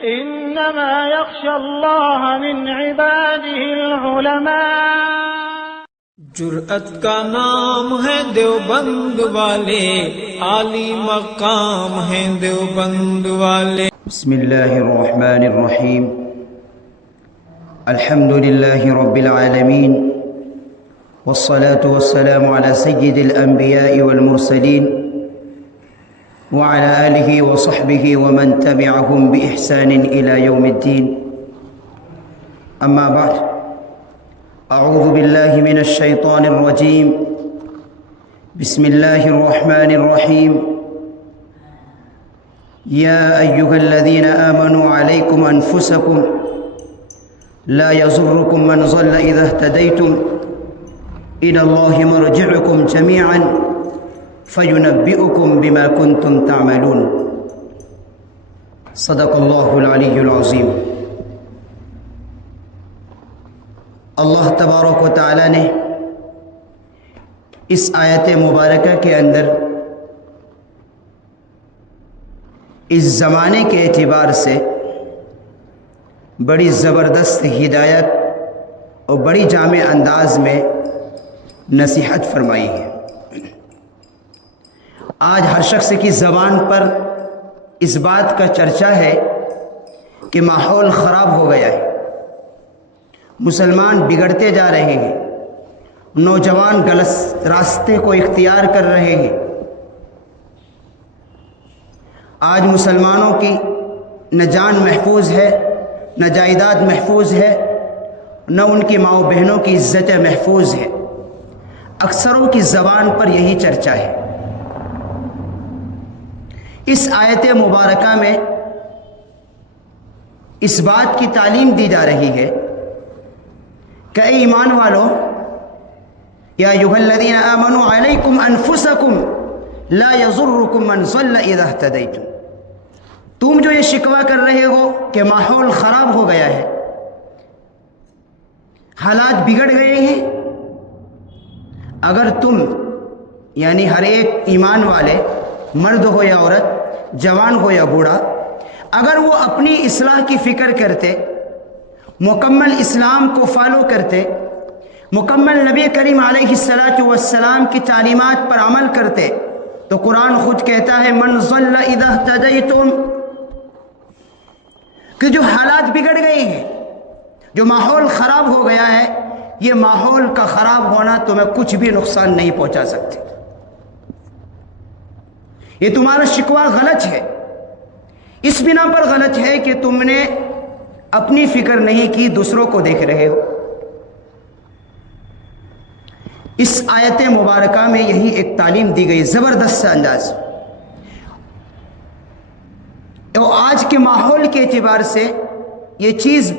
إنما يخشى الله من عباده العلماء۔ جرأت کا نام ہے دیوبند والے، عالی مقام ہے دیوبند والے۔ بسم اللہ الرحمن الرحیم، الحمد للہ رب العالمین، والصلاة والسلام على سید الانبیاء والمرسلین وعلى آلہ وصحبہ ومن تبعهم بإحسان إلى يوم الدین، اما بعد، اعوذ باللہ من الشیطان الرجیم، بسم اللہ الرحمن الرحیم، یا ایہا الذین آمنوا علیکم انفسکم لا یضرکم من ضل اذا اہتدیتم الی اللہ مرجعکم جمیعا فینبئکم بما کنتم تعملون۔ صدق اللہ العلی العظیم۔ اللہ تبارک و تعالی نے اس آیت مبارکہ کے اندر اس زمانے کے اعتبار سے بڑی زبردست ہدایت اور بڑی جامع انداز میں نصیحت فرمائی ہے۔ آج ہر شخص کی زبان پر اس بات کا چرچا ہے کہ ماحول خراب ہو گیا ہے، مسلمان بگڑتے جا رہے ہیں، نوجوان غلط راستے کو اختیار کر رہے ہیں۔ آج مسلمانوں کی نہ جان محفوظ ہے، نہ جائیداد محفوظ ہے، نہ ان کی ماؤں بہنوں کی عزت محفوظ ہے۔ اکثروں کی زبان پر یہی چرچا ہے۔ اس آیت مبارکہ میں اس بات کی تعلیم دی جا رہی ہے کہ اے ایمان والو، یا ایھا الذین آمنوا علیکم انفسکم لا یضرکم من ضل اذا اہتدیتم۔ تم جو یہ شکوہ کر رہے ہو کہ ماحول خراب ہو گیا ہے، حالات بگڑ گئے ہیں، اگر تم یعنی ہر ایک ایمان والے، مرد ہو یا عورت، جوان ہو یا بوڑھا، اگر وہ اپنی اصلاح کی فکر کرتے، مکمل اسلام کو فالو کرتے، مکمل نبی کریم علیہ السلام کی تعلیمات پر عمل کرتے، تو قرآن خود کہتا ہے من ضل اذا اہتدیتم، کہ جو حالات بگڑ گئے ہیں، جو ماحول خراب ہو گیا ہے، یہ ماحول کا خراب ہونا تمہیں کچھ بھی نقصان نہیں پہنچا سکتے۔ یہ تمہارا شکوہ غلط ہے، اس بنا پر غلط ہے کہ تم نے اپنی فکر نہیں کی، دوسروں کو دیکھ رہے ہو۔ اس آیت مبارکہ میں یہی ایک تعلیم دی گئی زبردست انداز، اور آج کے ماحول کے اعتبار سے یہ چیز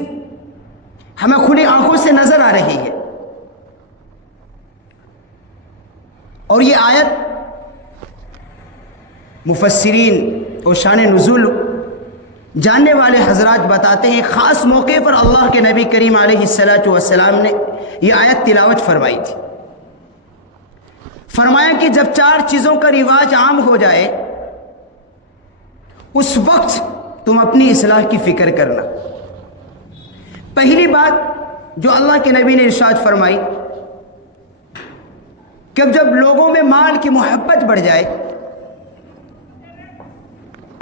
ہمیں کھلی آنکھوں سے نظر آ رہی ہے۔ اور یہ آیت مفسرین اور شان نزول جاننے والے حضرات بتاتے ہیں، خاص موقع پر اللہ کے نبی کریم علیہ السلام نے یہ آیت تلاوت فرمائی تھی۔ فرمایا کہ جب 4 چیزوں کا رواج عام ہو جائے، اس وقت تم اپنی اصلاح کی فکر کرنا۔ پہلی بات جو اللہ کے نبی نے ارشاد فرمائی کہ جب لوگوں میں مال کی محبت بڑھ جائے،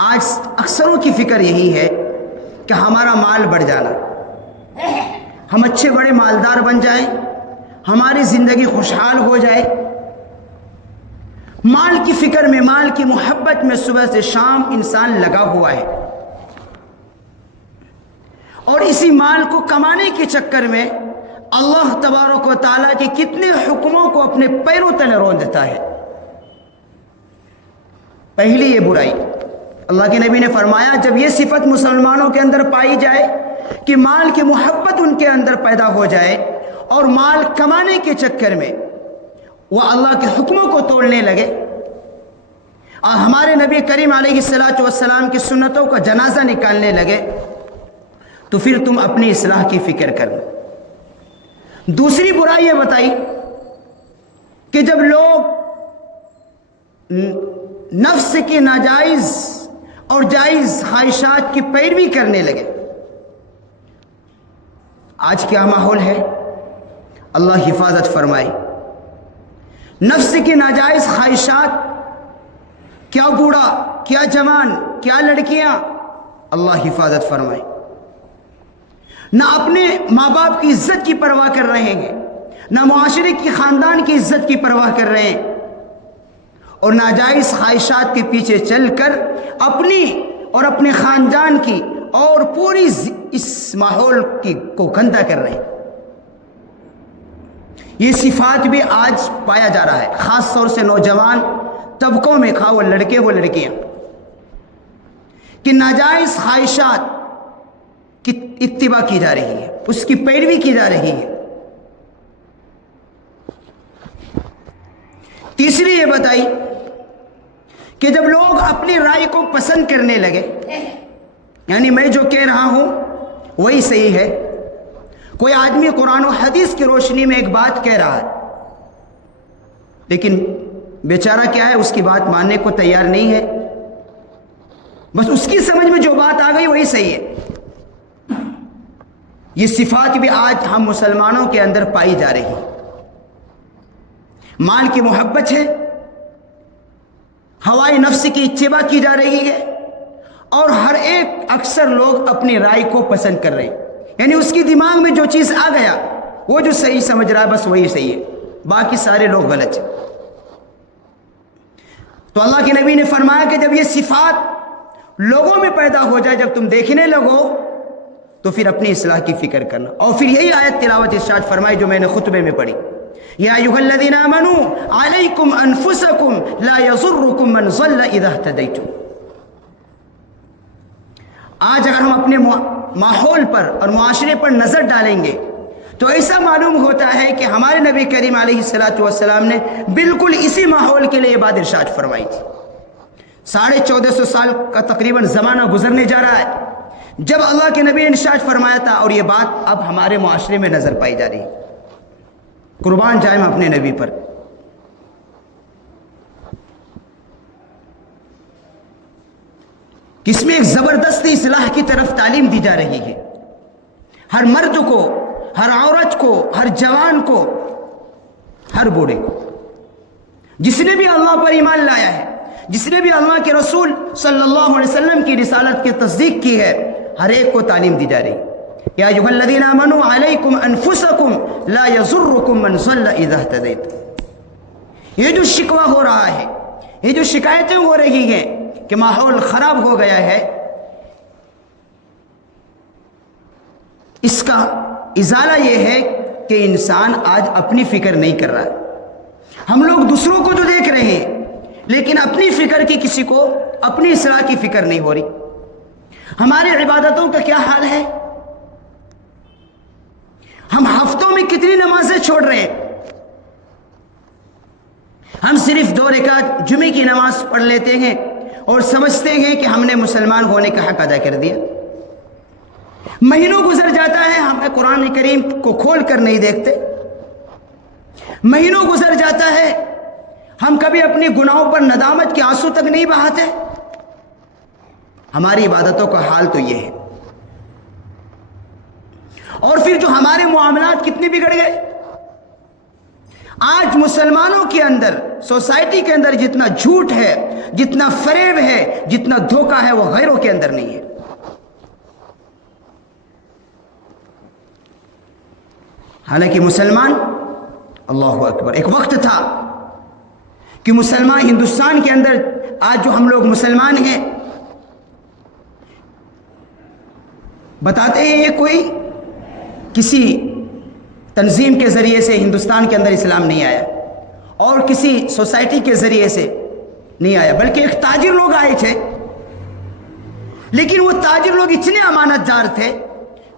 آج اکثروں کی فکر یہی ہے کہ ہمارا مال بڑھ جانا، ہم اچھے بڑے مالدار بن جائیں، ہماری زندگی خوشحال ہو جائے۔ مال کی فکر میں، مال کی محبت میں صبح سے شام انسان لگا ہوا ہے، اور اسی مال کو کمانے کے چکر میں اللہ تبارک و تعالیٰ کے کتنے حکموں کو اپنے پیروں تلے رون دیتا ہے۔ پہلی یہ برائی، اللہ کے نبی نے فرمایا جب یہ صفت مسلمانوں کے اندر پائی جائے کہ مال کی محبت ان کے اندر پیدا ہو جائے اور مال کمانے کے چکر میں وہ اللہ کے حکموں کو توڑنے لگے اور ہمارے نبی کریم علیہ السلام کی سنتوں کا جنازہ نکالنے لگے، تو پھر تم اپنی اصلاح کی فکر کرنا۔ دوسری برائی یہ بتائی کہ جب لوگ نفس کی ناجائز اور جائز خواہشات کی پیروی کرنے لگے۔ آج کیا ماحول ہے؟ اللہ حفاظت فرمائے۔ نفس کی ناجائز خواہشات، کیا بوڑھا، کیا جوان، کیا لڑکیاں، اللہ حفاظت فرمائے، نہ اپنے ماں باپ کی عزت کی پرواہ کر رہے ہیں، نہ معاشرے کی خاندان کی عزت کی پرواہ کر رہے ہیں، اور ناجائز خواہشات کے پیچھے چل کر اپنی اور اپنے خاندان کی اور پوری اس ماحول کو گندا کر رہے ہیں۔ یہ صفات بھی آج پایا جا رہا ہے، خاص طور سے نوجوان طبقوں میں، خواہ وہ لڑکے ہو لڑکیاں، کہ ناجائز خواہشات کی اتباع کی جا رہی ہے، اس کی پیروی کی جا رہی ہے۔ تیسری یہ بتائی کہ جب لوگ اپنی رائے کو پسند کرنے لگے، یعنی میں جو کہہ رہا ہوں وہی صحیح ہے، کوئی آدمی قرآن و حدیث کی روشنی میں ایک بات کہہ رہا ہے لیکن بیچارہ کیا ہے، اس کی بات ماننے کو تیار نہیں ہے، بس اس کی سمجھ میں جو بات آ گئی وہی صحیح ہے۔ یہ صفات بھی آج ہم مسلمانوں کے اندر پائی جا رہی ہے۔ مال کی محبت ہے، ہوائے نفس کی اتباع کی جا رہی ہے، اور ہر ایک اکثر لوگ اپنی رائے کو پسند کر رہے ہیں، یعنی اس کی دماغ میں جو چیز آ گیا وہ جو صحیح سمجھ رہا ہے بس وہی صحیح ہے، باقی سارے لوگ غلط ہیں۔ تو اللہ کے نبی نے فرمایا کہ جب یہ صفات لوگوں میں پیدا ہو جائے، جب تم دیکھنے لگو تو پھر اپنی اصلاح کی فکر کرنا۔ اور پھر یہی آیت تلاوت ارشاد فرمائی جو میں نے خطبے میں پڑھی، یا ایھا الذین آمنوا علیکم انفسکم لا یضرکم من ضل اذا اہتدیتم۔ آج اگر ہم اپنے ماحول پر اور معاشرے پر نظر ڈالیں گے تو ایسا معلوم ہوتا ہے کہ ہمارے نبی کریم علیہ السلام نے بالکل اسی ماحول کے لیے یہ بات ارشاد فرمائی تھی۔ 1450 سال کا تقریباً زمانہ گزرنے جا رہا ہے جب اللہ کے نبی نے ارشاد فرمایا تھا، اور یہ بات اب ہمارے معاشرے میں نظر پائی جا رہی ہے۔ قربان جائیں ہم اپنے نبی پر۔ اس میں ایک زبردست اصلاح کی طرف تعلیم دی جا رہی ہے، ہر مرد کو، ہر عورت کو، ہر جوان کو، ہر بوڑھے کو، جس نے بھی اللہ پر ایمان لایا ہے، جس نے بھی اللہ کے رسول صلی اللہ علیہ وسلم کی رسالت کی تصدیق کی ہے، ہر ایک کو تعلیم دی جا رہی ہے۔ یا ایھا الذین آمنوا علیکم انفسکم لا یضرکم من ضل اذا اہتدیتم۔ یہ جو شکوہ ہو رہا ہے، یہ جو شکایتیں ہو رہی ہیں کہ ماحول خراب ہو گیا ہے، اس کا ازالہ یہ ہے کہ انسان آج اپنی فکر نہیں کر رہا ہے۔ ہم لوگ دوسروں کو تو دیکھ رہے ہیں لیکن اپنی فکر کی، کسی کو اپنی اصلاح کی فکر نہیں ہو رہی۔ ہماری عبادتوں کا کیا حال ہے؟ ہم ہفتوں میں کتنی نمازیں چھوڑ رہے ہیں؟ ہم صرف 2 رکعت جمعے کی نماز پڑھ لیتے ہیں اور سمجھتے ہیں کہ ہم نے مسلمان ہونے کا حق ادا کر دیا۔ مہینوں گزر جاتا ہے، ہم قرآن کریم کو کھول کر نہیں دیکھتے۔ مہینوں گزر جاتا ہے، ہم کبھی اپنے گناہوں پر ندامت کے آنسو تک نہیں بہاتے۔ ہماری عبادتوں کا حال تو یہ ہے۔ اور پھر جو ہمارے معاملات کتنے بگڑ گئے۔ آج مسلمانوں کے اندر، سوسائٹی کے اندر جتنا جھوٹ ہے، جتنا فریب ہے، جتنا دھوکہ ہے، وہ غیروں کے اندر نہیں ہے۔ حالانکہ مسلمان، اللہ اکبر، ایک وقت تھا کہ مسلمان ہندوستان کے اندر، آج جو ہم لوگ مسلمان ہیں، بتاتے ہیں یہ کوئی کسی تنظیم کے ذریعے سے ہندوستان کے اندر اسلام نہیں آیا اور کسی سوسائٹی کے ذریعے سے نہیں آیا، بلکہ ایک تاجر لوگ آئے تھے، لیکن وہ تاجر لوگ اتنے امانت دار تھے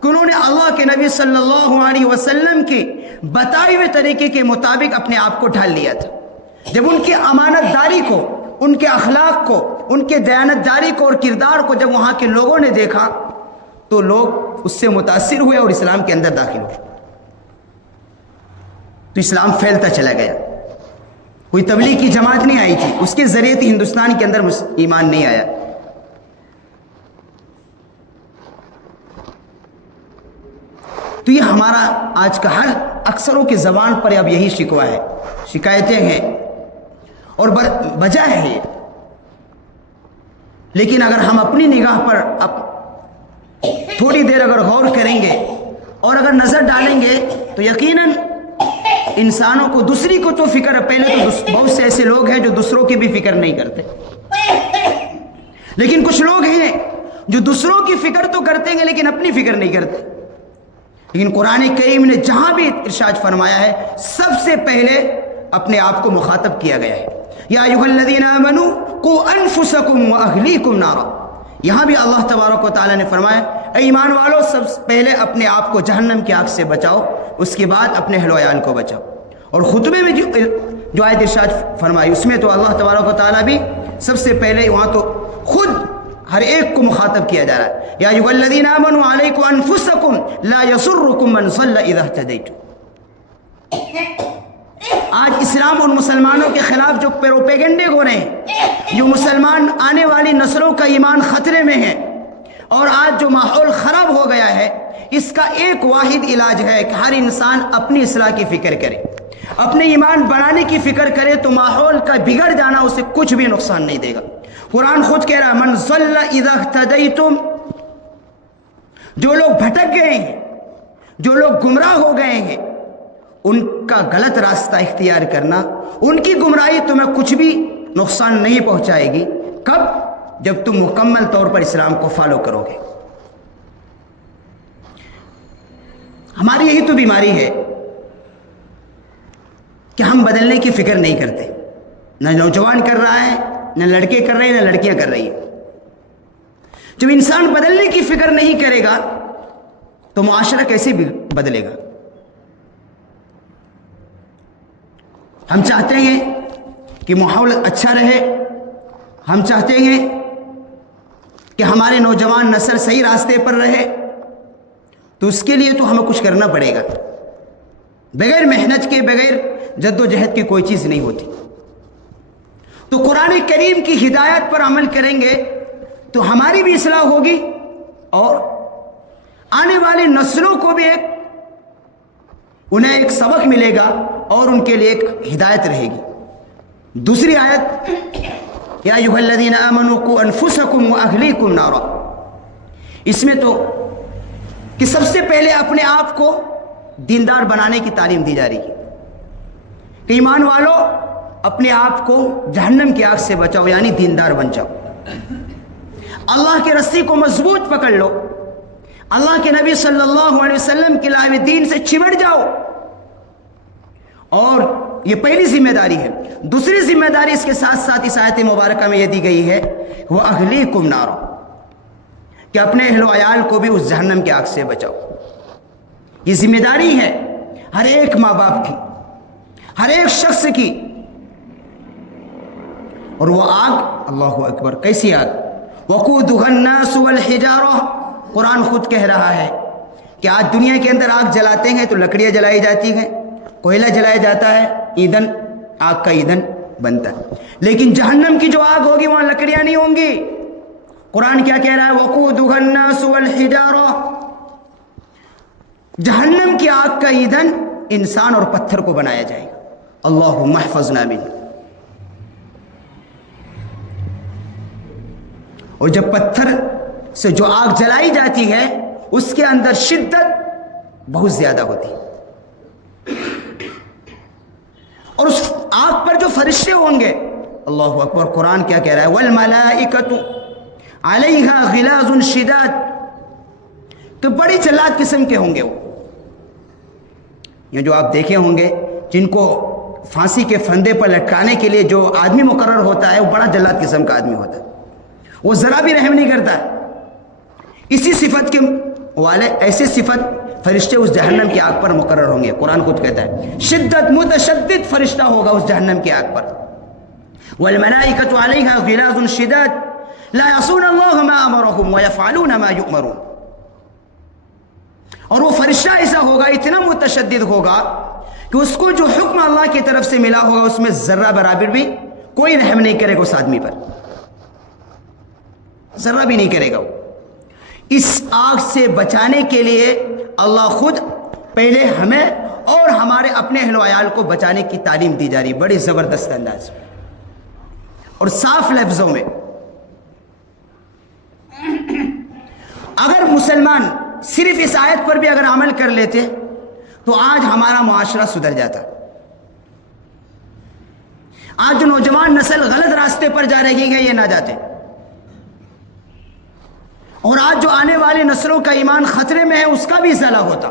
کہ انہوں نے اللہ کے نبی صلی اللہ علیہ وسلم کی بتائے ہوئے طریقے کے مطابق اپنے آپ کو ڈھال لیا تھا۔ جب ان کی امانت داری کو، ان کے اخلاق کو، ان کے دیانت داری کو اور کردار کو جب وہاں کے لوگوں نے دیکھا تو لوگ اس سے متاثر ہوئے اور اسلام کے اندر داخل ہوئے، تو اسلام پھیلتا چلا گیا۔ کوئی تبلیغ کی جماعت نہیں آئی تھی، اس کے ذریعے ہندوستان کے اندر ایمان نہیں آیا۔ تو یہ ہمارا آج کا ہر اکثروں کی زبان پر اب یہی شکوہ ہے، شکایتیں ہیں اور وجہ ہے یہ. لیکن اگر ہم اپنی نگاہ پر تھوڑی دیر اگر غور کریں گے اور اگر نظر ڈالیں گے تو یقیناً انسانوں کو دوسری کو تو فکر ہے. پہلے تو بہت سے ایسے لوگ ہیں جو دوسروں کی بھی فکر نہیں کرتے، لیکن کچھ لوگ ہیں جو دوسروں کی فکر تو کرتے ہیں لیکن اپنی فکر نہیں کرتے. لیکن قرآن کریم نے جہاں بھی ارشاد فرمایا ہے سب سے پہلے اپنے آپ کو مخاطب کیا گیا ہے. یا ایھا الذین آمنوا قوا انفسکم واہلیکم نارا. یہاں بھی اللہ تبارک و تعالیٰ نے فرمایا اے ایمان والو سب سے پہلے اپنے آپ کو جہنم کی آگ سے بچاؤ، اس کے بعد اپنے اہل و عیال کو بچاؤ. اور خطبے میں جو آیت ارشاد فرمائی اس میں تو اللہ تبارک و تعالیٰ بھی سب سے پہلے وہاں تو خود ہر ایک کو مخاطب کیا جا رہا ہے. یا ایھا الذین آمنوا علیکم انفسکم لا یضرکم من ضل اذا اہتدیتم. آج اسلام اور مسلمانوں کے خلاف جو پروپیگنڈے ہو رہے ہیں، جو مسلمان آنے والی نسلوں کا ایمان خطرے میں ہے، اور آج جو ماحول خراب ہو گیا ہے، اس کا ایک واحد علاج ہے کہ ہر انسان اپنی اصلاح کی فکر کرے، اپنے ایمان بنانے کی فکر کرے تو ماحول کا بگڑ جانا اسے کچھ بھی نقصان نہیں دے گا. قرآن خود کہہ رہا ہے من ضل اذا اہتدیتم. جو لوگ بھٹک گئے ہیں، جو لوگ گمراہ ہو گئے ہیں، ان کا غلط راستہ اختیار کرنا، ان کی گمراہی تمہیں کچھ بھی نقصان نہیں پہنچائے گی. کب؟ جب تم مکمل طور پر اسلام کو فالو کرو گے. ہماری یہی تو بیماری ہے کہ ہم بدلنے کی فکر نہیں کرتے. نہ نوجوان کر رہا ہے، نہ لڑکے کر رہے ہیں، نہ لڑکیاں کر رہی ہیں. جب انسان بدلنے کی فکر نہیں کرے گا تو معاشرہ کیسے بدلے گا؟ ہم چاہتے ہیں کہ ماحول اچھا رہے، ہم چاہتے ہیں کہ ہمارے نوجوان نسل صحیح راستے پر رہے، تو اس کے لیے تو ہمیں کچھ کرنا پڑے گا. بغیر محنت کے، بغیر جد و جہد کی کوئی چیز نہیں ہوتی. تو قرآن کریم کی ہدایت پر عمل کریں گے تو ہماری بھی اصلاح ہوگی اور آنے والی نسلوں کو بھی انہیں ایک سبق ملے گا اور ان کے لیے ایک ہدایت رہے گی. دوسری آیت یا ایھا الذین آمنوا قوا انفسکم واہلیکم نارا. اس میں تو کہ سب سے پہلے اپنے آپ کو دیندار بنانے کی تعلیم دی جا رہی ہے کہ ایمان والو اپنے آپ کو جہنم کی آگ سے بچاؤ، یعنی دیندار بن جاؤ. اللہ کی رسی کو مضبوط پکڑ لو، اللہ کے نبی صلی اللہ علیہ وسلم کے لائے دین سے چمٹ جاؤ. اور یہ پہلی ذمہ داری ہے. دوسری ذمہ داری اس کے ساتھ ساتھ اس آیت مبارکہ میں یہ دی گئی ہے وَأَهْلِيكُمْ نَارًا، کہ اپنے اہل و عیال کو بھی اس جہنم کی آگ سے بچاؤ. یہ ذمہ داری ہے ہر ایک ماں باپ کی، ہر ایک شخص کی. اور وہ آگ، اللہ اکبر، کیسی آگ؟ وَقُودُهَا النَّاسُ وَالْحِجَارَةُ. قرآن خود کہہ رہا ہے کہ آج دنیا کے اندر آگ جلاتے ہیں تو لکڑیاں جلائی جاتی ہیں، کوئلہ جلایا جاتا ہے، ایندھن، آگ کا ایندھن بنتا ہے. لیکن جہنم کی جو آگ ہوگی وہاں لکڑیاں نہیں ہوں گی. قرآن کیا کہہ رہا ہے؟ وَقُودُهَا النَّاسُ وَالْحِجَارَةُ. جہنم کی آگ کا ایندھن انسان اور پتھر کو بنایا جائے گا. اللہم احفظنا منہ. اور جب پتھر سے جو آگ جلائی جاتی ہے اس کے اندر شدت بہت زیادہ ہوتی ہے، اور اس آگ پر جو فرشتے ہوں گے، اللہ اکبر، قرآن کیا کہہ رہا ہے؟ وَالْمَلَائِكَةُ عَلَيْهَا غِلَاظٌ شِدَادٌ. تو بڑی جلاد قسم کے ہوں گے وہ. یہ جو آپ دیکھے ہوں گے جن کو پھانسی کے پھندے پر لٹکانے کے لیے جو آدمی مقرر ہوتا ہے وہ بڑا جلاد قسم کا آدمی ہوتا ہے، وہ ذرا بھی رحم نہیں کرتا. اسی صفت کے والے ایسے صفت فرشتے اس جہنم کی آگ پر مقرر ہوں گے. قرآن خود کہتا ہے شدت، متشدد فرشتہ ہوگا اس جہنم کی آگ پر. والملائکۃ علیہا غلاظ شداد لا یعصون اللہ ما امرهم ویفعلون ما یؤمرون. اور وہ فرشتہ ایسا ہوگا، اتنا متشدد ہوگا کہ اس کو جو حکم اللہ کی طرف سے ملا ہوگا اس میں ذرہ برابر بھی کوئی رحم نہیں کرے گا اس آدمی پر، ذرہ بھی نہیں کرے گا. اس آگ سے بچانے کے لیے اللہ خود پہلے ہمیں اور ہمارے اپنے اہل و عیال کو بچانے کی تعلیم دی جا رہی، بڑی زبردست انداز میں اور صاف لفظوں میں۔ اگر مسلمان صرف اس آیت پر بھی اگر عمل کر لیتے تو آج ہمارا معاشرہ سدھر جاتا۔ آج جو نوجوان نسل غلط راستے پر جا رہی ہے یہ نہ جاتے، اور آج جو آنے والی نسلوں کا ایمان خطرے میں ہے اس کا بھی ازالہ ہوتا،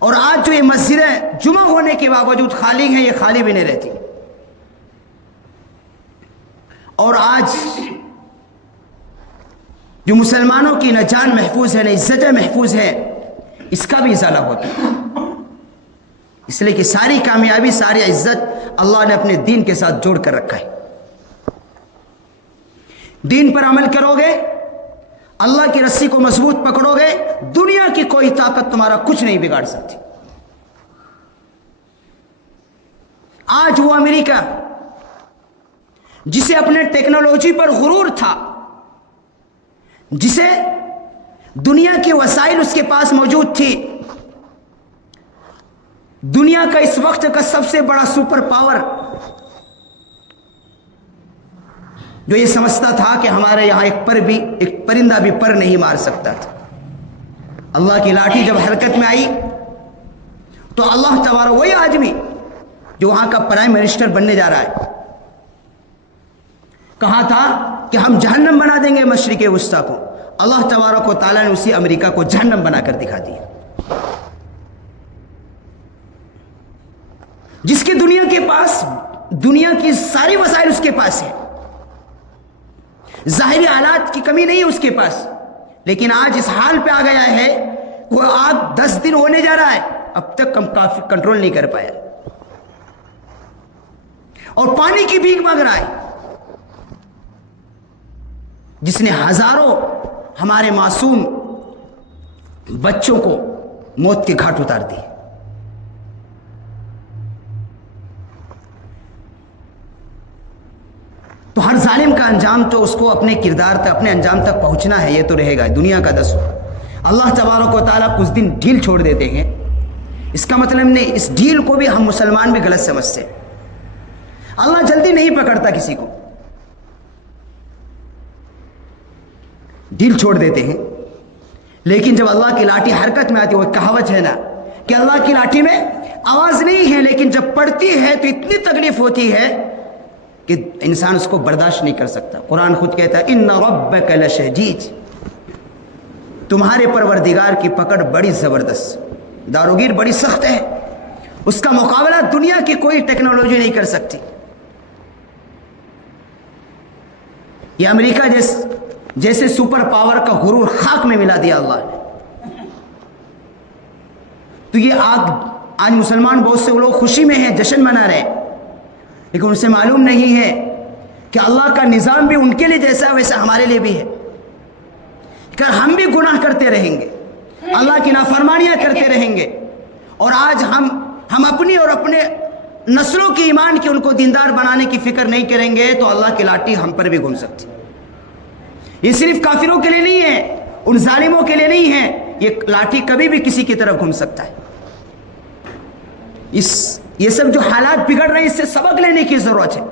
اور آج جو یہ مسجدیں جمعہ ہونے کے باوجود خالی ہیں یہ خالی بھی نہیں رہتی، اور آج جو مسلمانوں کی نہ جان محفوظ ہے نہ عزتیں محفوظ ہے اس کا بھی ازالہ ہوتا ہے۔ اس لیے کہ ساری کامیابی ساری عزت اللہ نے اپنے دین کے ساتھ جوڑ کر رکھا ہے۔ دین پر عمل کرو گے، اللہ کی رسی کو مضبوط پکڑو گے، دنیا کی کوئی طاقت تمہارا کچھ نہیں بگاڑ سکتی۔ آج وہ امریکہ جسے اپنے ٹیکنالوجی پر غرور تھا، جسے دنیا کی وسائل اس کے پاس موجود تھی، دنیا کا اس وقت کا سب سے بڑا سپر پاور، جو یہ سمجھتا تھا کہ ہمارے یہاں ایک پرندہ بھی پر نہیں مار سکتا تھا، اللہ کی لاٹھی جب حرکت میں آئی تو اللہ تبارک وہی آدمی جو وہاں کا پرائم منسٹر بننے جا رہا ہے کہا تھا کہ ہم جہنم بنا دیں گے مشرق وسطی کو، اللہ تبارک و تعالیٰ نے اسی امریکہ کو جہنم بنا کر دکھا دیا، جس کی دنیا کے پاس دنیا کی ساری وسائل اس کے پاس ہے، ظاہری آلات کی کمی نہیں ہے اس کے پاس، لیکن آج اس حال پہ آ گیا ہے وہ آج 10 دن ہونے جا رہا ہے اب تک ہم کافی کنٹرول نہیں کر پایا، اور پانی کی بھیک مانگ رہا ہے، جس نے ہزاروں ہمارے معصوم بچوں کو موت کے گھاٹ اتار دی۔ تو ہر ظالم کا انجام تو اس کو اپنے کردار تک اپنے انجام تک پہنچنا ہے، یہ تو رہے گا دنیا کا دستور۔ اللہ تبارک و تعالیٰ کچھ دن ڈھیل چھوڑ دیتے ہیں، اس کا مطلب نہیں اس ڈھیل کو بھی ہم مسلمان بھی غلط سمجھتے ہیں۔ اللہ جلدی نہیں پکڑتا کسی کو، ڈھیل چھوڑ دیتے ہیں، لیکن جب اللہ کی لاٹھی حرکت میں آتی ہے، وہ کہاوت ہے نا کہ اللہ کی لاٹھی میں آواز نہیں ہے، لیکن جب پڑتی ہے تو اتنی تکلیف ہوتی ہے کہ انسان اس کو برداشت نہیں کر سکتا۔ قرآن خود کہتا ہے ان ربک لشدید، تمہارے پروردگار کی پکڑ بڑی زبردست، داروگیر بڑی سخت ہے، اس کا مقابلہ دنیا کی کوئی ٹیکنالوجی نہیں کر سکتی۔ یہ امریکہ جیسے سپر پاور کا غرور خاک میں ملا دیا اللہ نے۔ تو یہ آج مسلمان بہت سے لوگ خوشی میں ہیں، جشن منا رہے ہیں، لیکن ان سے معلوم نہیں ہے کہ اللہ کا نظام بھی ان کے لیے جیسا ویسا ہمارے لیے بھی ہے، کہ ہم بھی گناہ کرتے رہیں گے، اللہ کی نافرمانیاں کرتے رہیں گے، اور آج ہم اپنی اور اپنے نسلوں کی ایمان کی ان کو دیندار بنانے کی فکر نہیں کریں گے تو اللہ کی لاٹھی ہم پر بھی گھوم سکتی۔ یہ صرف کافروں کے لیے نہیں ہے، ان ظالموں کے لیے نہیں ہے، یہ لاٹھی کبھی بھی کسی کی طرف گھوم سکتا ہے۔ یہ سب جو حالات بگڑ رہے ہیں اس سے سبق لینے کی ضرورت ہے۔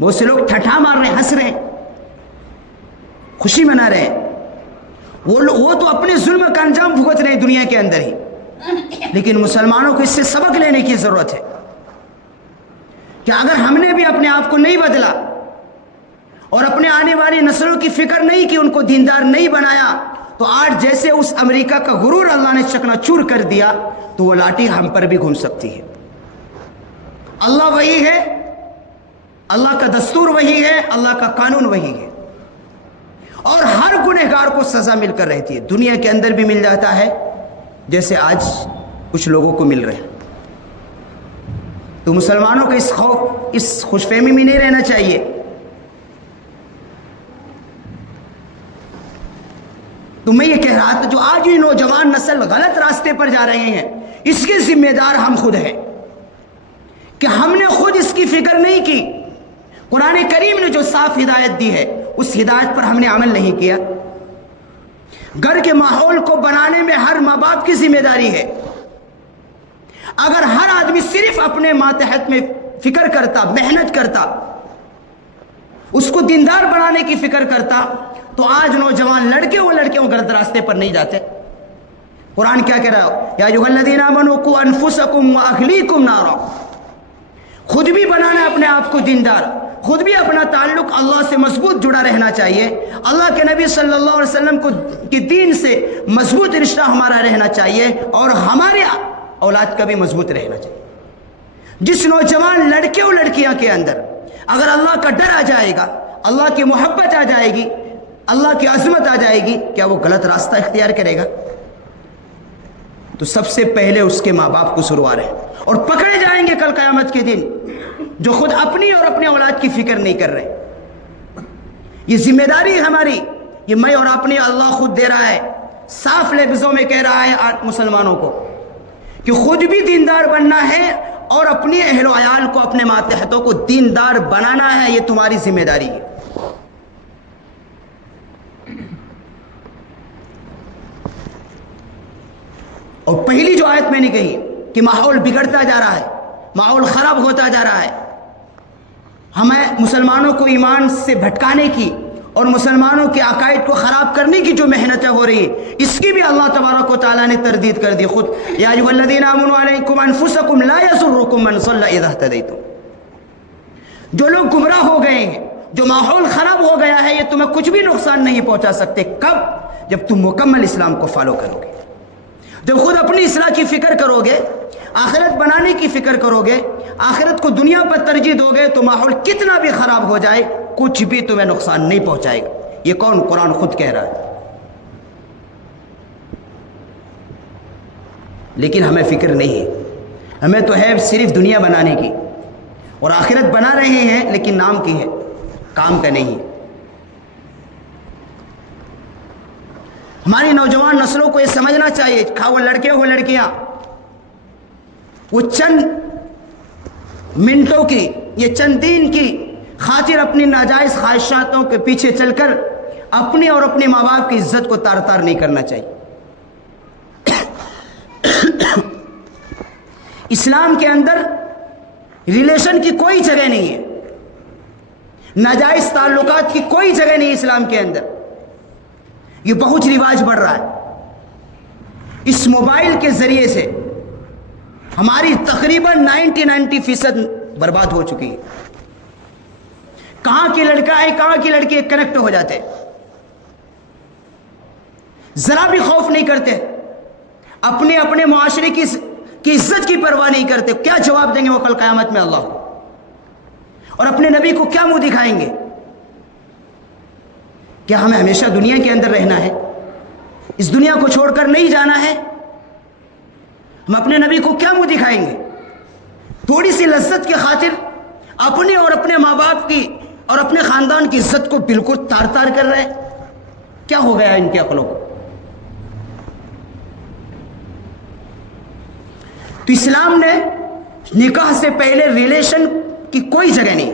بہت سے لوگ ٹھٹھا مار رہے ہیں، ہنس رہے ہیں، خوشی منا رہے ہیں، وہ تو اپنے ظلم کا انجام بھگت رہے ہیں دنیا کے اندر ہی، لیکن مسلمانوں کو اس سے سبق لینے کی ضرورت ہے کہ اگر ہم نے بھی اپنے آپ کو نہیں بدلا اور اپنے آنے والی نسلوں کی فکر نہیں کی، ان کو دیندار نہیں بنایا، تو آج جیسے اس امریکہ کا غرور اللہ نے چکنا چور کر دیا تو وہ لاٹھی ہم پر بھی گھوم سکتی ہے۔ اللہ وہی ہے، اللہ کا دستور وہی ہے، اللہ کا قانون وہی ہے، اور ہر گنہگار کو سزا مل کر رہتی ہے، دنیا کے اندر بھی مل جاتا ہے جیسے آج کچھ لوگوں کو مل رہے ہیں۔ تو مسلمانوں کو اس خوش فہمی میں نہیں رہنا چاہیے۔ تو میں یہ کہہ رہا تھا جو آج یہ نوجوان نسل غلط راستے پر جا رہے ہیں اس کے ذمہ دار ہم خود ہیں کہ ہم نے خود اس کی فکر نہیں کی۔ قرآن کریم نے جو صاف ہدایت دی ہے اس ہدایت پر ہم نے عمل نہیں کیا، گھر کے ماحول کو بنانے میں ہر ماں باپ کی ذمہ داری ہے. اگر ہر آدمی صرف اپنے ماتحت میں فکر کرتا، محنت کرتا، اس کو دیندار بنانے کی فکر کرتا، تو آج نوجوان لڑکے و لڑکیوں غلط راستے پر نہیں جاتے. قرآن کیا کہہ رہا ہے؟ یا ایھا الذین آمنوا قوا انفسکم واہلیکم نارا. خود بھی بنانا ہے اپنے آپ کو دیندار، خود بھی اپنا تعلق اللہ سے مضبوط جڑا رہنا چاہیے. اللہ کے نبی صلی اللہ علیہ وسلم کے دین سے مضبوط رشتہ ہمارا رہنا چاہیے، اور ہمارے اولاد کا بھی مضبوط رہنا چاہیے. جس نوجوان لڑکے و لڑکیاں کے اندر اگر اللہ کا ڈر آ جائے گا، اللہ کی محبت آ جائے گی، اللہ کی عظمت آ جائے گی، کیا وہ غلط راستہ اختیار کرے گا؟ تو سب سے پہلے اس کے ماں باپ کو سروار ہے، اور پکڑے جائیں گے کل قیامت کے دن جو خود اپنی اور اپنے اولاد کی فکر نہیں کر رہے. یہ ذمہ داری ہماری، یہ میں اور اپنی اللہ خود دے رہا ہے. صاف لفظوں میں کہہ رہا ہے مسلمانوں کو کہ خود بھی دیندار بننا ہے، اور اپنی اہل و عیال کو، اپنے ماتحتوں کو دیندار بنانا ہے. یہ تمہاری ذمہ داری ہے. اور پہلی جو آیت میں نے کہی کہ ماحول بگڑتا جا رہا ہے، ماحول خراب ہوتا جا رہا ہے، ہمیں مسلمانوں کو ایمان سے بھٹکانے کی اور مسلمانوں کے عقائد کو خراب کرنے کی جو محنتیں ہو رہی ہیں، اس کی بھی اللہ تبارک و تعالیٰ نے تردید کر دی. خود یا ایھا الذین آمنوا علیکم انفسکم لا یضرکم من ضل اذا اہتدیتم. جو لوگ گمراہ ہو گئے ہیں، جو ماحول خراب ہو گیا ہے، یہ تمہیں کچھ بھی نقصان نہیں پہنچا سکتے. کب؟ جب تم مکمل اسلام کو فالو کرو گے، جب خود اپنی اصلاح کی فکر کرو گے، آخرت بنانے کی فکر کرو گے، آخرت کو دنیا پر ترجیح دو گے، تو ماحول کتنا بھی خراب ہو جائے کچھ بھی تمہیں نقصان نہیں پہنچائے گا. یہ کون؟ قرآن خود کہہ رہا ہے. لیکن ہمیں فکر نہیں ہے، ہمیں تو ہے صرف دنیا بنانے کی، اور آخرت بنا رہے ہیں لیکن نام کی ہے، کام کا نہیں. ہماری نوجوان نسلوں کو یہ سمجھنا چاہیے، خواہ وہ لڑکے ہو لڑکیاں، وہ چند منٹوں کی، یہ چند دن کی خاطر اپنی ناجائز خواہشاتوں کے پیچھے چل کر اپنی اور اپنے ماں باپ کی عزت کو تار تار نہیں کرنا چاہیے. اسلام کے اندر ریلیشن کی کوئی جگہ نہیں ہے، ناجائز تعلقات کی کوئی جگہ نہیں ہے اسلام کے اندر. یہ بہت رواج بڑھ رہا ہے. اس موبائل کے ذریعے سے ہماری تقریباً 90% برباد ہو چکی ہے. کہاں کی لڑکا ہے، کہاں کی لڑکی کنیکٹ ہو جاتے، ذرا بھی خوف نہیں کرتے، اپنے معاشرے کی عزت کی پرواہ نہیں کرتے. کیا جواب دیں گے وہ کل قیامت میں اللہ کو؟ اور اپنے نبی کو کیا منہ دکھائیں گے؟ کیا ہمیں ہمیشہ دنیا کے اندر رہنا ہے؟ اس دنیا کو چھوڑ کر نہیں جانا ہے؟ ہم اپنے نبی کو کیا منہ دکھائیں گے؟ تھوڑی سی لذت کی خاطر اپنے اور اپنے ماں باپ کی اور اپنے خاندان کی عزت کو بالکل تار تار کر رہے ہیں. کیا ہو گیا ان کے عقلوں کو؟ تو اسلام نے نکاح سے پہلے ریلیشن کی کوئی جگہ نہیں،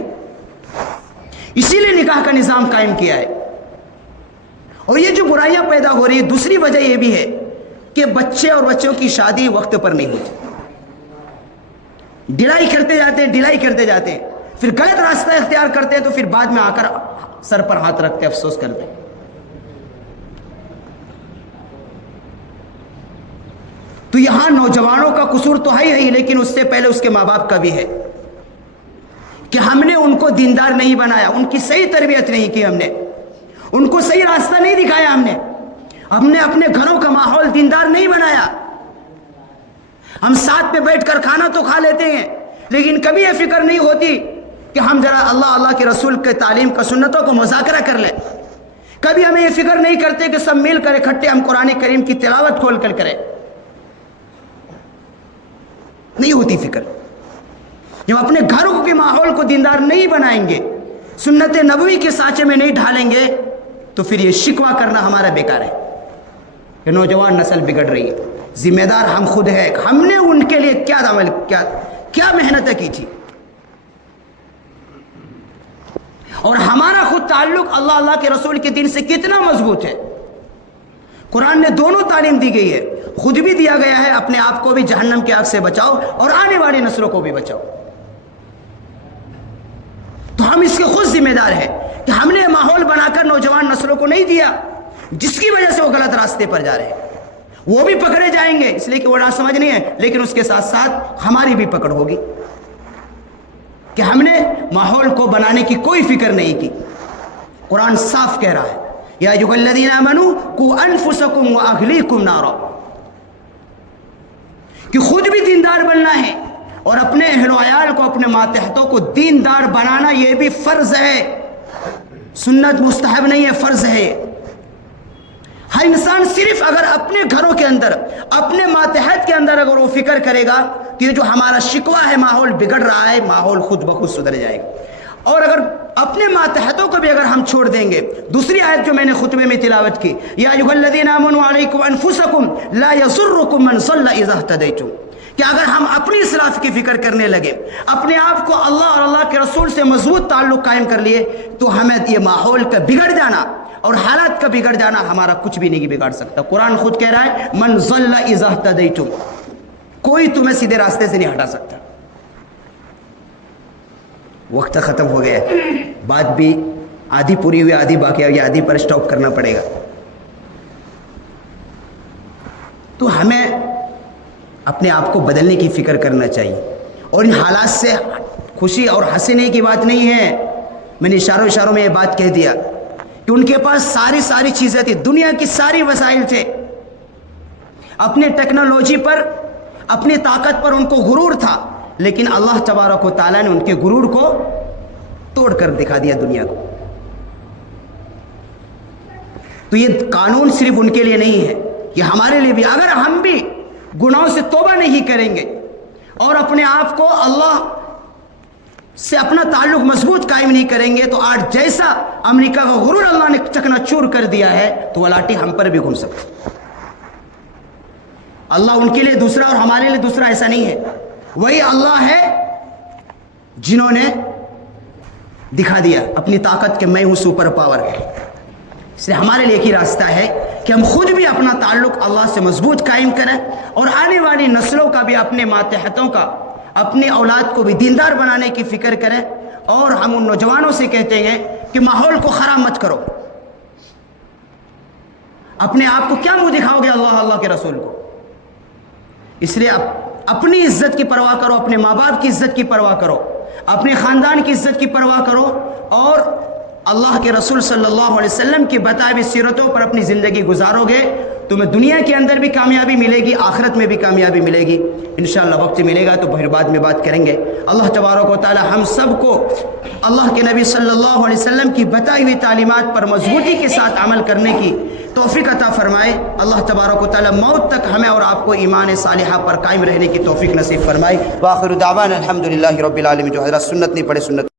اسی لیے نکاح کا نظام قائم کیا ہے. اور یہ جو برائیاں پیدا ہو رہی ہے، دوسری وجہ یہ بھی ہے کہ بچے اور بچوں کی شادی وقت پر نہیں ہوتی، ڈیلائی کرتے جاتے ہیں، پھر غلط راستہ اختیار کرتے ہیں، تو پھر بعد میں آ کر سر پر ہاتھ رکھتے افسوس کرتے ہیں. تو یہاں نوجوانوں کا قصور تو ہے ہی، لیکن اس سے پہلے اس کے ماں باپ کا بھی ہے کہ ہم نے ان کو دیندار نہیں بنایا، ان کی صحیح تربیت نہیں کی، ہم نے ان کو صحیح راستہ نہیں دکھایا، ہم نے اپنے گھروں کا ماحول دیندار نہیں بنایا. ہم ساتھ میں بیٹھ کر کھانا تو کھا لیتے ہیں، لیکن کبھی یہ فکر نہیں ہوتی کہ ہم ذرا اللہ کے رسول کے تعلیم کا سنتوں کو مذاکرہ کر لیں. کبھی ہمیں یہ فکر نہیں کرتے کہ سب مل کر اکٹھے ہم قرآن کریم کی تلاوت کھول کر کریں، نہیں ہوتی فکر. جب اپنے گھروں کے ماحول کو دیندار نہیں بنائیں گے، سنت نبوی کے سانچے میں نہیں ڈھالیں گے، تو پھر یہ شکوہ کرنا ہمارا بیکار ہے کہ نوجوان نسل بگڑ رہی ہے. ذمہ دار ہم خود ہیں. ہم نے ان کے لیے کیا محنتیں کی تھی، اور ہمارا خود تعلق اللہ کے رسول کے دین سے کتنا مضبوط ہے. قرآن نے دونوں تعلیم دی گئی ہے، خود بھی دیا گیا ہے اپنے آپ کو بھی جہنم کی آگ سے بچاؤ اور آنے والی نسلوں کو بھی بچاؤ۔ تو ہم اس کے خود ذمہ دار ہیں کہ ہم نے ماحول بنا کر نوجوان نسلوں کو نہیں دیا جس کی وجہ سے وہ غلط راستے پر جا رہے ہیں۔ وہ بھی پکڑے جائیں گے اس لیے کہ وہ ناسمجھ نہیں ہے، لیکن اس کے ساتھ ساتھ ہماری بھی پکڑ ہوگی کہ ہم نے ماحول کو بنانے کی کوئی فکر نہیں کی۔ قرآن صاف کہہ رہا ہے یا ایھا الذین آمنوا قوا انفسکم واہلیکم نارا، کہ خود بھی دیندار بننا ہے اور اپنے اہل و عیال کو، اپنے ماتحتوں کو دیندار بنانا، یہ بھی فرض ہے، سنت مستحب نہیں ہے، فرض ہے۔ ہر انسان صرف اگر اپنے گھروں کے اندر، اپنے ماتحت کے اندر اگر وہ فکر کرے گا کہ یہ جو ہمارا شکوہ ہے ماحول بگڑ رہا ہے، ماحول خود بخود سدھر جائے گا۔ اور اگر اپنے ماتحتوں کو بھی اگر ہم چھوڑ دیں گے، دوسری آیت جو میں نے خطبے میں تلاوت کی، یا ایھا الذین آمنوا علیکم انفسکم لا یضرکم من ضل اذا اہتدیتم، کہ اگر ہم اپنی اصلاح کی فکر کرنے لگے، اپنے آپ کو اللہ اور اللہ کے رسول سے مضبوط تعلق قائم کر لیے، تو ہمیں یہ ماحول کا بگڑ جانا اور حالات کا بگڑ جانا ہمارا کچھ بھی نہیں بگاڑ سکتا۔ قرآن خود کہہ رہا ہے من ضل اذا اہتدیتم، کوئی تمہیں سیدھے راستے سے نہیں ہٹا سکتا۔ وقت ختم ہو گیا ہے، بات بھی آدھی پوری ہوئی، آدھی باقی ہے، آدھی پر سٹاپ کرنا پڑے گا۔ تو ہمیں اپنے آپ کو بدلنے کی فکر کرنا چاہیے، اور ان حالات سے خوشی اور ہنسنے کی بات نہیں ہے۔ میں نے اشاروں میں یہ بات کہہ دیا کہ ان کے پاس ساری چیزیں تھی، دنیا کی ساری وسائل تھے، اپنے ٹیکنالوجی پر، اپنی طاقت پر ان کو غرور تھا، لیکن اللہ تبارک و تعالیٰ نے ان کے غرور کو توڑ کر دکھا دیا دنیا کو۔ تو یہ قانون صرف ان کے لیے نہیں ہے، یہ ہمارے لیے بھی۔ اگر ہم بھی گناہوں سے توبہ نہیں کریں گے اور اپنے آپ کو اللہ سے اپنا تعلق مضبوط قائم نہیں کریں گے، تو آج جیسا امریکہ کا غرور اللہ نے چکنا چور کر دیا ہے، تو وہ لاٹھی ہم پر بھی گھوم سکتی۔ اللہ ان کے لیے دوسرا اور ہمارے لیے دوسرا ایسا نہیں ہے، وہی اللہ ہے جنہوں نے دکھا دیا اپنی طاقت کہ میں ہوں سپر پاور۔ اس لیے ہمارے لیے ایک ہی راستہ ہے کہ ہم خود بھی اپنا تعلق اللہ سے مضبوط قائم کریں، اور آنے والی نسلوں کا بھی، اپنے ماتحتوں کا، اپنے اولاد کو بھی دیندار بنانے کی فکر کریں۔ اور ہم ان نوجوانوں سے کہتے ہیں کہ ماحول کو خراب مت کرو، اپنے آپ کو کیا منہ دکھاؤ گے اللہ کے رسول کو؟ اس لیے اپنی عزت کی پرواہ کرو، اپنے ماں باپ کی عزت کی پرواہ کرو، اپنے خاندان کی عزت کی پرواہ کرو، اور اللہ کے رسول صلی اللہ علیہ وسلم کی بتائی ہوئی سیرتوں پر اپنی زندگی گزارو گے، تمہیں دنیا کے اندر بھی کامیابی ملے گی، آخرت میں بھی کامیابی ملے گی۔ انشاءاللہ وقت ملے گا تو پھر بعد میں بات کریں گے۔ اللہ تبارک و تعالی ہم سب کو اللہ کے نبی صلی اللہ علیہ وسلم کی بتائی ہوئی تعلیمات پر مضبوطی کے ساتھ عمل کرنے کی توفیق عطا فرمائے۔ اللہ تبارک و تعالی موت تک ہمیں اور آپ کو ایمان صالحہ پر قائم رہنے کی توفیق نصیب فرمائے۔ وآخر دعوانا الحمدللہ رب العالمین۔ جو حضرات سنت نہیں پڑھے سنت